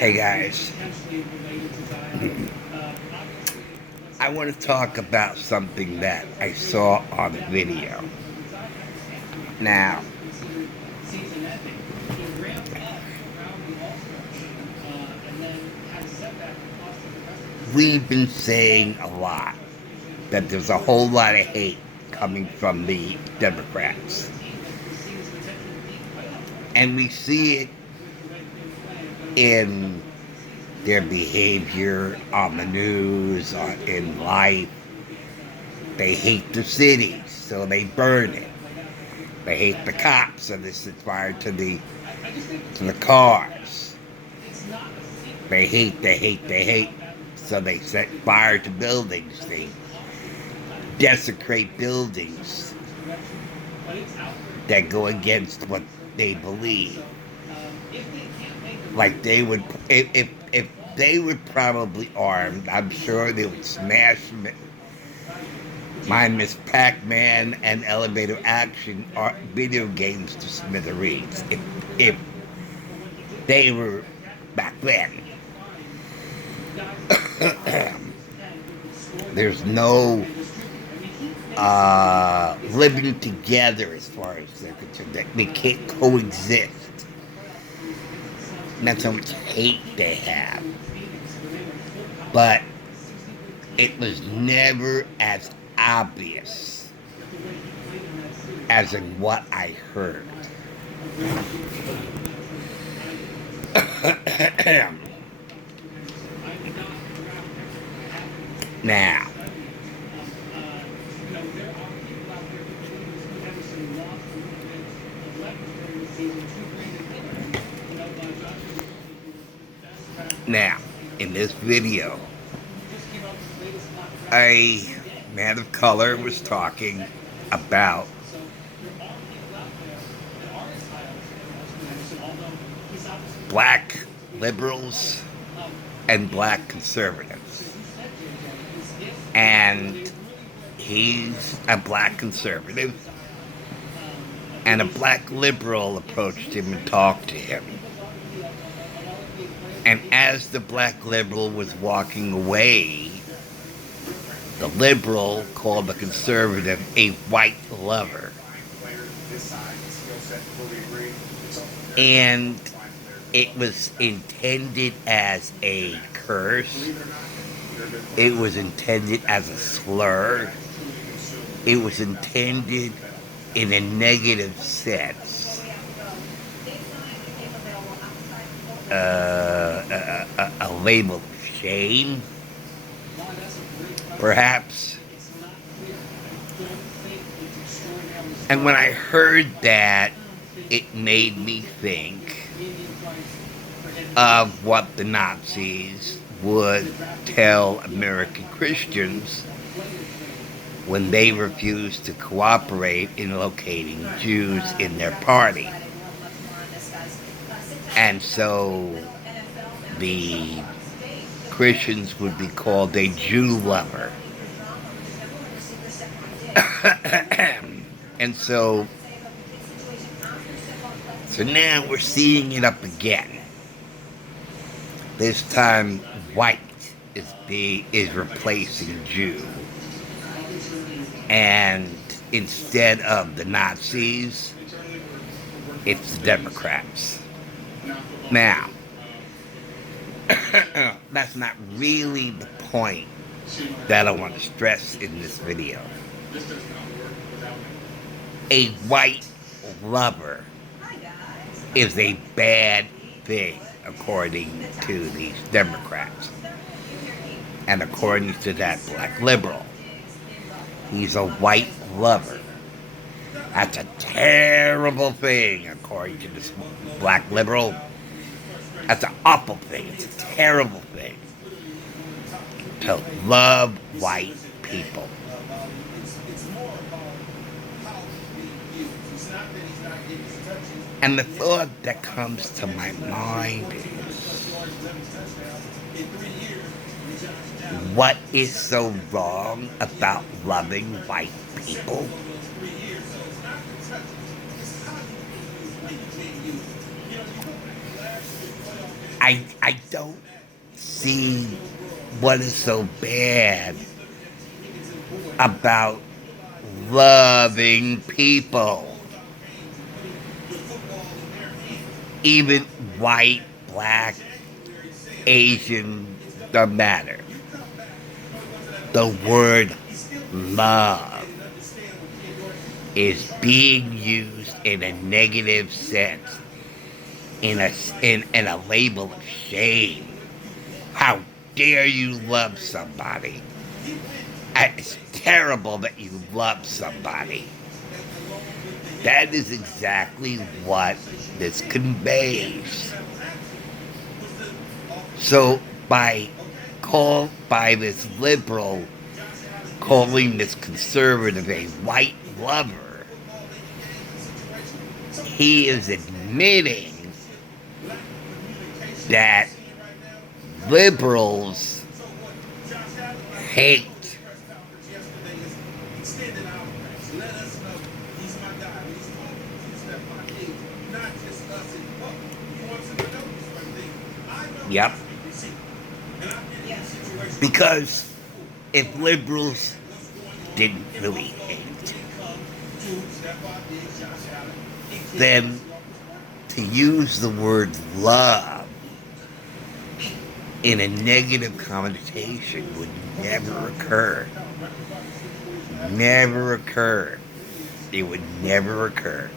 Hey guys, I want to talk about something that I saw on a video. Now, we've been saying a lot that there's a whole lot of hate coming from the Democrats. And we see it in their behavior on the news, in life. They hate the city, so they burn it. They hate the cops, so they set fire to the cars. They hate, so they set fire to buildings. They desecrate buildings that go against what they believe. Like they would, if they were probably armed, I'm sure they would smash Miss Pac-Man and Elevator Action video games to smithereens. If they were back then. There's no living together as far as they're concerned. They can't coexist. And that's how much hate they have. But it was never as obvious as in what I heard. Now, in this video, a man of color was talking about black liberals and black conservatives. And he's a black conservative, and a black liberal approached him and talked to him. And as the black liberal was walking away, the liberal called the conservative a white lover. And it was intended as a curse. It was intended as a slur. It was intended in a negative sense. A label of shame, perhaps. And when I heard that, it made me think of what the Nazis would tell American Christians when they refused to cooperate in locating Jews in their party. And so the Christians would be called a Jew lover. And so now we're seeing it up again. This time, white is replacing Jew. And instead of the Nazis, it's the Democrats. Now, that's not really the point that I want to stress in this video. A white lover is a bad thing, according to these Democrats. And according to that black liberal, he's a white lover. That's a terrible thing, according to this black liberal. That's an awful thing. It's a terrible thing to love white people. And the thought that comes to my mind is, what is so wrong about loving white people? I don't see what is so bad about loving people, even white, black, Asian, doesn't matter. The word love is being used in a negative sense, in a label of shame. How dare you love somebody? It's terrible that you love somebody. That is exactly what this conveys. So by this liberal calling this conservative a white lover, he is admitting that liberals hate Yep. Because if liberals didn't really hate, then to use the word love in a negative connotation would never occur. Never occur. It would never occur.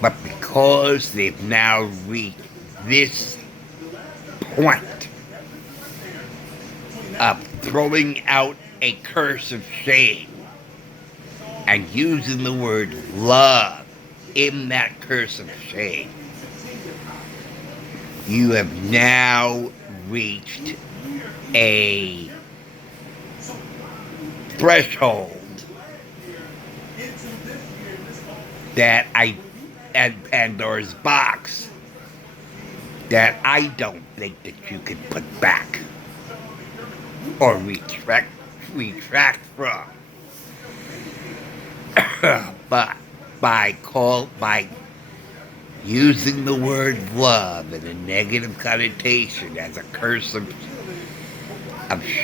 But because they've now reached this point of throwing out a curse of shame and using the word love in that curse of shame, you have now reached a threshold that and Pandora's box that I don't think that you can put back or retract from. But by using the word love in a negative connotation as a curse of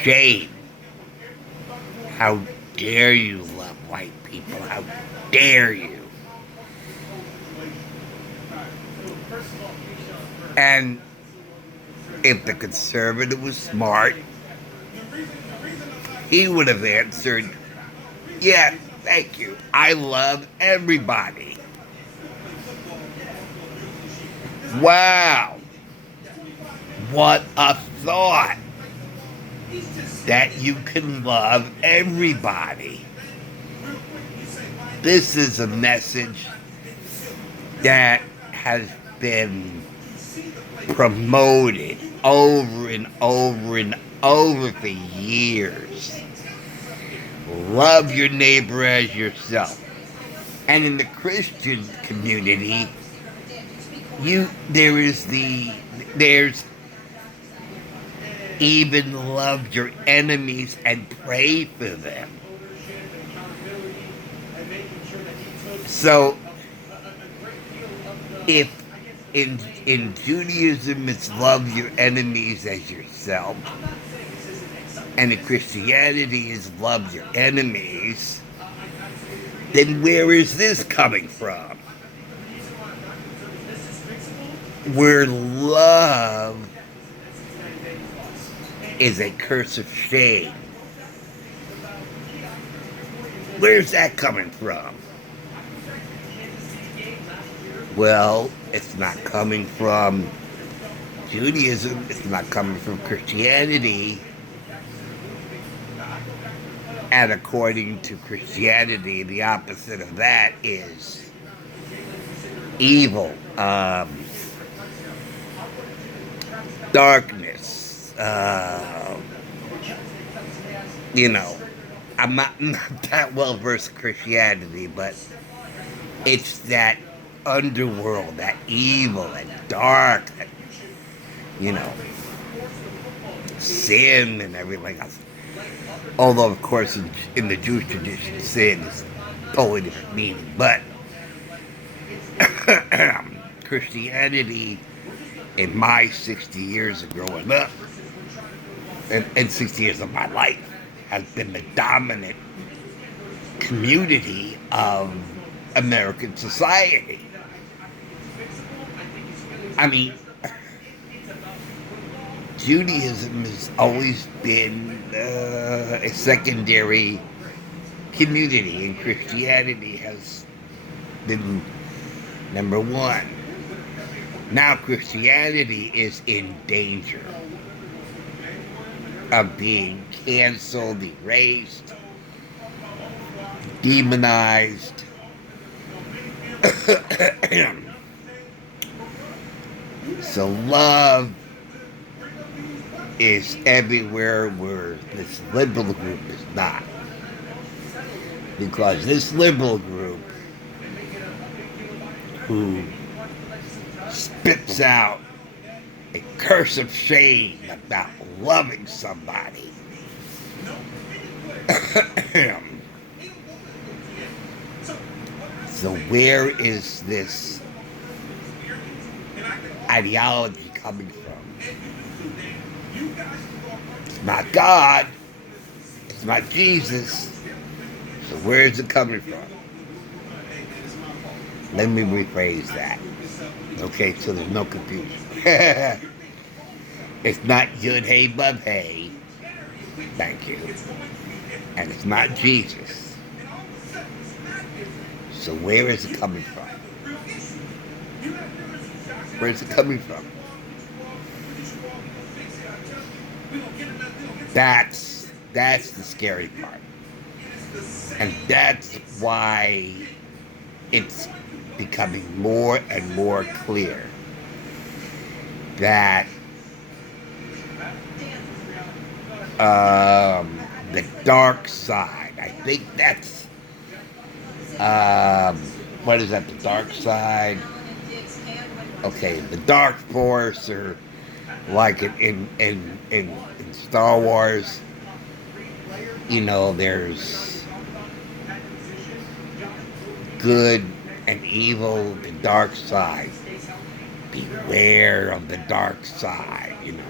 shame, how dare you love white people? How dare you? And if the conservative was smart, he would have answered, yeah, thank you. I love everybody. Wow. What a thought. That you can love everybody. This is a message that has been promoted over and over and over for years. Love your neighbor as yourself. And in the Christian community, there's even love your enemies and pray for them. So if in Judaism it's love your enemies as yourself, and in Christianity is love your enemies, then where is this coming from? Where love is a curse of shame. Where's that coming from? Well, it's not coming from Judaism. It's not coming from Christianity. And according to Christianity, the opposite of that is evil, darkness. I'm not that well versed in Christianity, but it's that underworld, that evil, that dark, that, sin and everything else. Although, of course, in the Jewish tradition, sin is a totally different meaning. But Christianity in my 60 years of growing up, and 60 years of my life, has been the dominant community of American society. I mean, Judaism has always been a secondary community, and Christianity has been number one. Now Christianity is in danger of being canceled, erased, demonized. So love is everywhere where this liberal group is not. Because this liberal group who spits out a curse of shame about loving somebody so where is this ideology coming from? It's not God. It's not Jesus. So where is it coming from? Let me rephrase that. Okay, so there's no confusion. It's not Yud Hey Bub Hey. Thank you. And it's not Jesus. So where is it coming from? Where is it coming from? That's the scary part. And that's why it's becoming more and more clear that the dark side, I think that's, what is that, the dark side? Okay, the dark force, or like in Star Wars, you know, there's good and evil, the dark side. Beware of the dark side, you know.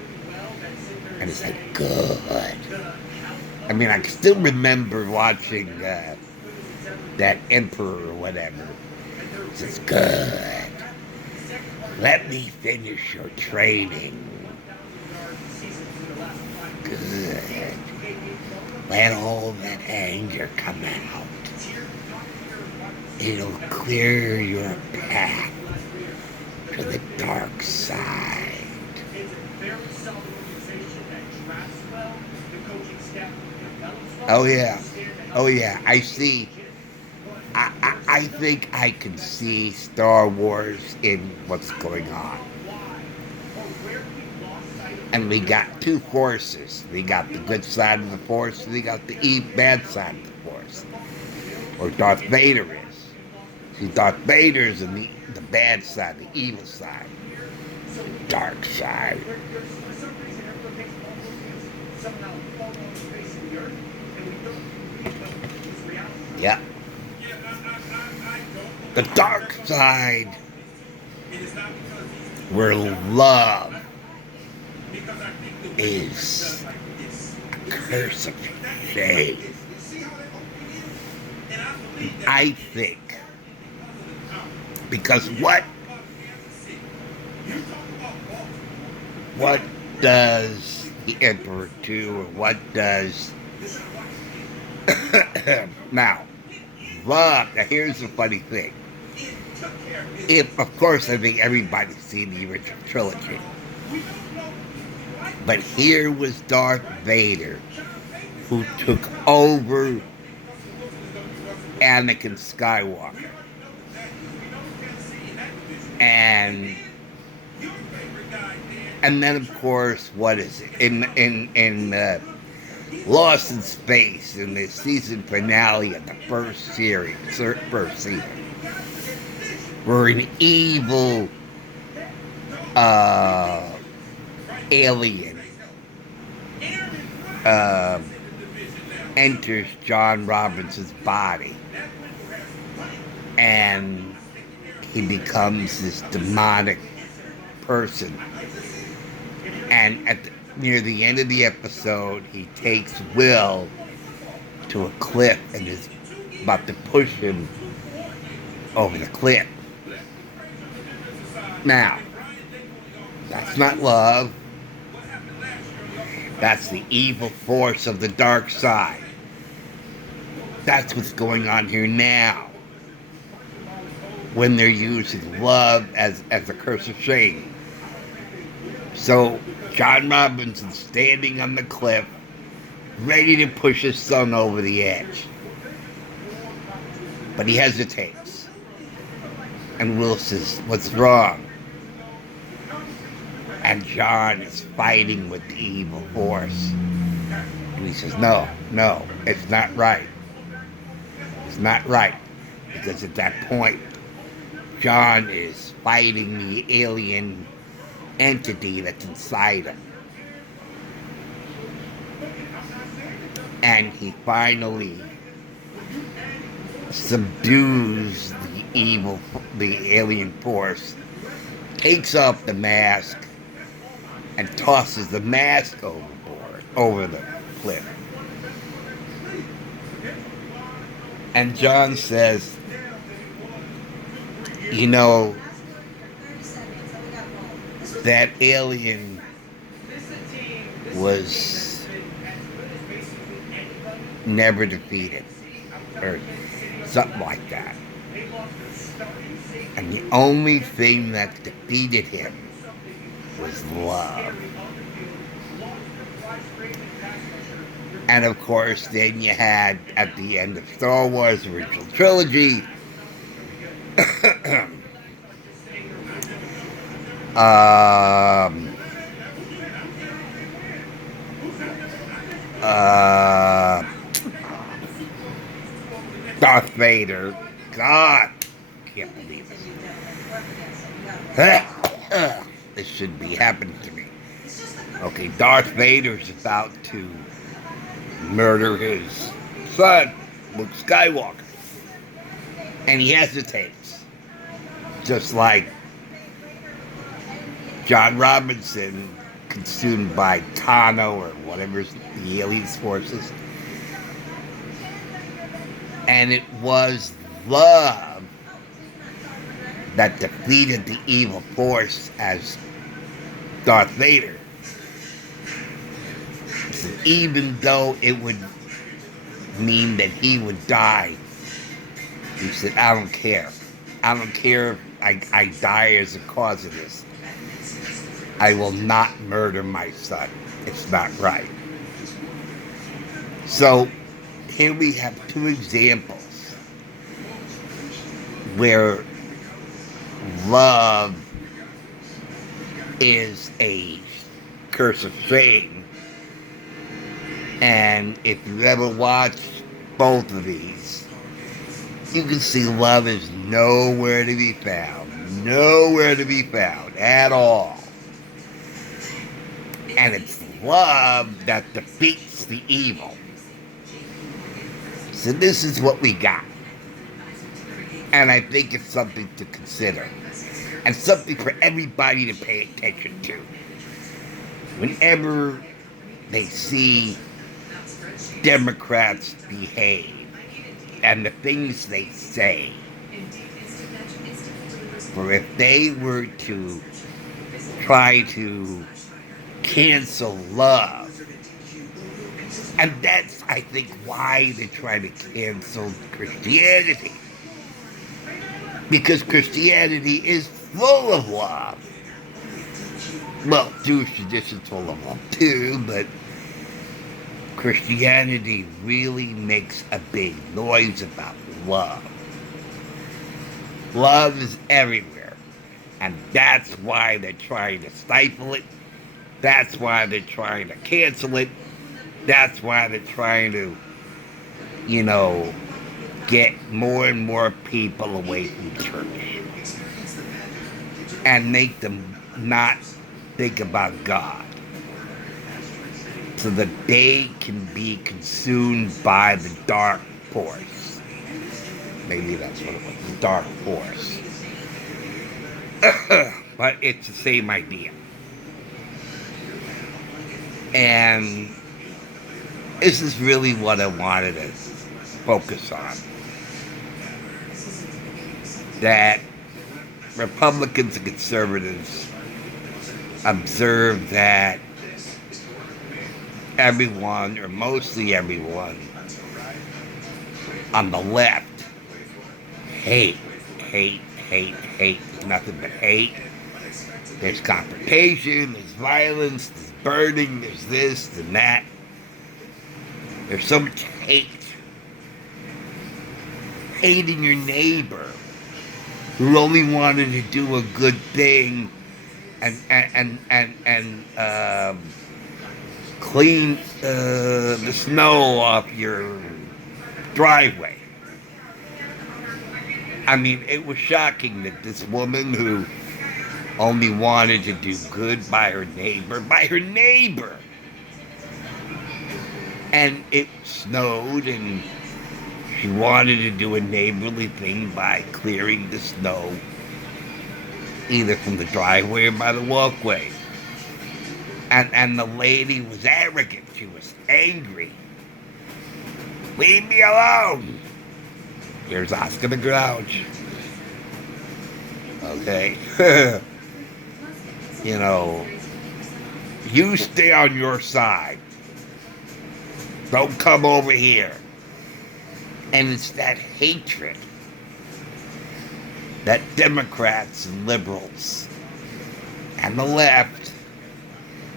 And it's like, good. I mean, I can still remember watching that Emperor or whatever. It says, good. Let me finish your training. Good. Let all that anger come out. It'll clear your path to the dark side. Oh yeah. Oh yeah. I see. I think I can see Star Wars in what's going on. And we got two forces. We got the good side of the force, and we got the bad side of the force. Or Darth Vader is. See, Darth Vader is in the bad side, the evil side. The dark side. Yeah. The dark side, where love is a curse of shame. I think, because what does the Emperor do, or what does now love? Now here's the funny thing. Of course, I think everybody's seen the original trilogy. But here was Darth Vader, who took over Anakin Skywalker. And then, of course, what is it? In Lost in Space, in the season finale of the first season, where an evil alien enters John Robinson's body, and he becomes this demonic person. And near the end of the episode, he takes Will to a cliff and is about to push him over the cliff. Now, that's not love. That's the evil force of the dark side. That's what's going on here now. When they're using love as a curse of shame. So, John Robinson's standing on the cliff, ready to push his son over the edge. But he hesitates. And Will says, "What's wrong?" And John is fighting with the evil force. And he says, no, it's not right. It's not right. Because at that point, John is fighting the alien entity that's inside him. And he finally subdues the alien force, takes off the mask, and tosses the mask over the cliff. And John says, you know, that alien was never defeated, or something like that. And the only thing that defeated him was love. And of course, then you had, at the end of Star Wars original trilogy, Darth Vader. God, can't believe it. This shouldn't be happening to me. Okay, Darth Vader's about to murder his son, Luke Skywalker. And he hesitates. Just like John Robinson, consumed by Tano or whatever the alien's forces. And it was love that defeated the evil force as Darth Vader. So even though it would mean that he would die, he said, I don't care. I don't care if I die as a cause of this. I will not murder my son. It's not right. So here we have two examples where love is a curse of shame. And if you ever watch both of these, you can see love is nowhere to be found. Nowhere to be found at all. And it's love that defeats the evil. So this is what we got. And I think it's something to consider. And something for everybody to pay attention to. Whenever they see Democrats behave and the things they say. For if they were to try to cancel love, and that's, I think, why they try to cancel Christianity. Because Christianity is full of love. Well, Jewish tradition's full of love too, but Christianity really makes a big noise about love. Love is everywhere. And that's why they're trying to stifle it. That's why they're trying to cancel it. That's why they're trying to, get more and more people away from church. And make them not think about God. So that they can be consumed by the dark force. Maybe that's what it was, the dark force. But it's the same idea. And this is really what I wanted to focus on. That Republicans and conservatives observe that everyone, or mostly everyone, on the left hate, hate, hate, hate. There's nothing but hate. There's confrontation, there's violence, there's burning, there's this and that. There's so much hate. Hating your neighbor who only wanted to do a good thing and clean the snow off your driveway. I mean, it was shocking that this woman who only wanted to do good by her neighbor, and it snowed, and she wanted to do a neighborly thing by clearing the snow, either from the driveway or by the walkway. And the lady was arrogant. She was angry. Leave me alone. Here's Oscar the Grouch. Okay. You know, you stay on your side. Don't come over here. And it's that hatred that Democrats and liberals and the left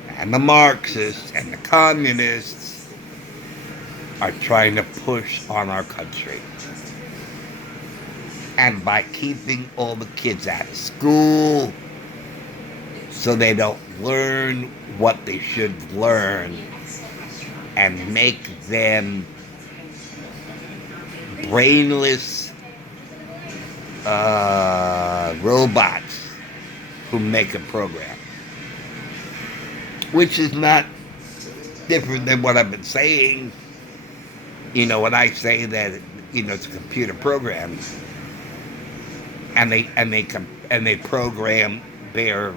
and the Marxists and the communists are trying to push on our country. And by keeping all the kids out of school so they don't learn what they should learn and make them brainless robots who make a program. Which is not different than what I've been saying. You know, when I say that, you know, it's a computer program, and they program their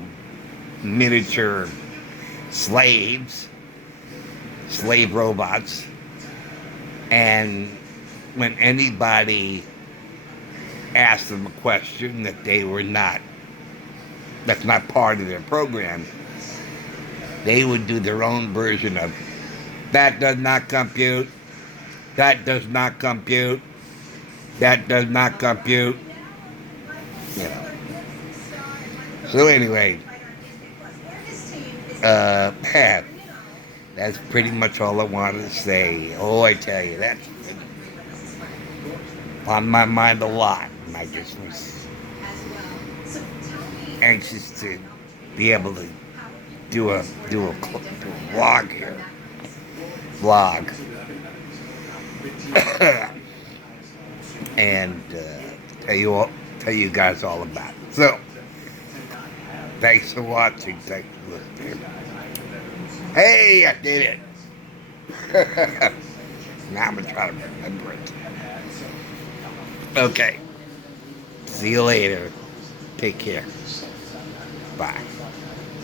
miniature slave robots, and when anybody asked them a question that's not part of their program, they would do their own version of, that does not compute, that does not compute, that does not compute, you know. So anyway, that's pretty much all I wanted to say. Oh, I tell you, that's on my mind a lot. And I just was anxious to be able to do a vlog here. And tell you guys all about it. So, thanks for watching. Thanks for listening. Hey, I did it. Now I'm going to try to remember it. Okay. See you later. Take care. Bye.